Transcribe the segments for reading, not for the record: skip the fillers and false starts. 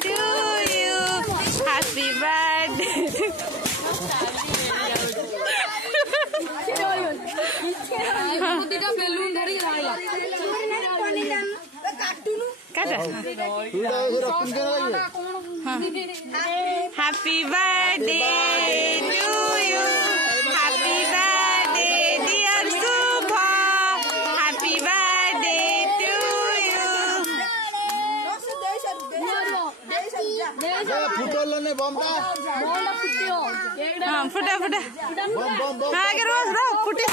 to you. Happy birthday. Happy birthday to you. Happy birthday, dear Subha. Happy birthday to you. फुटा फुटा हाँ के रोज रो फुटे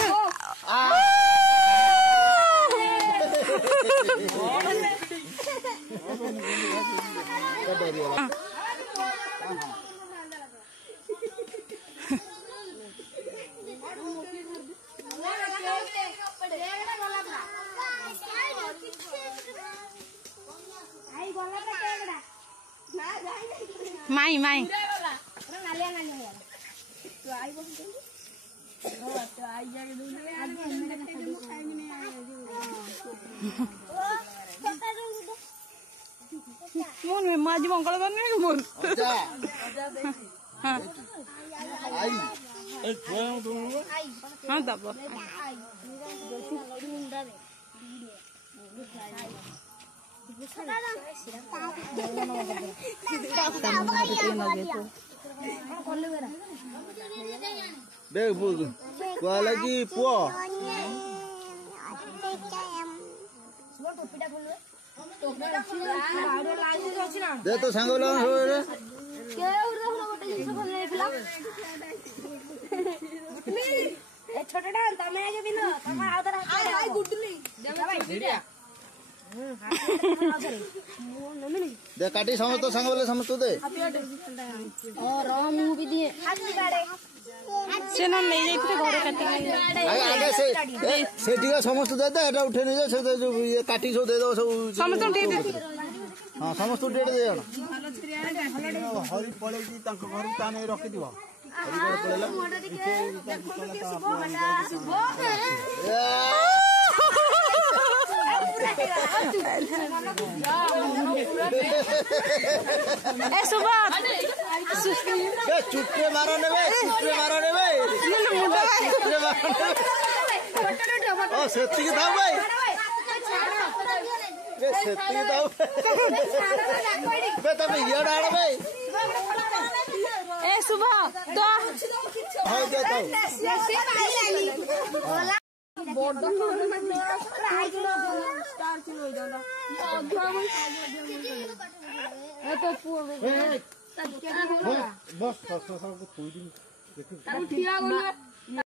माई माई मोन में माजी मंगल करने के मोन हाँ हाँ दबो देख बोल कहला कि पुओ दे तो सांग बोला रे छोटा तमे आगे बिनो तमे आउतर आई गुडली दे काटी समझ तो सांग बोले समझ तो दे और मु भी दिए हाथी बाड़े से न ले जाई फिर घर काटी आगे से ठीक समस्त दे दे एटा उठे नहीं से जो ये काटी सब दे दो सब समस्त उठे दे हां समस्त उठे दे हरि पळे की तंक घर ताने रखि दिबो हरि पळेला ए सुबह चुट्टे मारो ने चुट्टे मारो ने चुट्टे मारो ओ सेती की था भाई बे सेती की था बे तब ये डाल भाई ए सुबह तो हो जाता बोर्ड स्टार चिन्ह हो जाता है तो पूरा बस सब को थोड़ी दिन ठीक है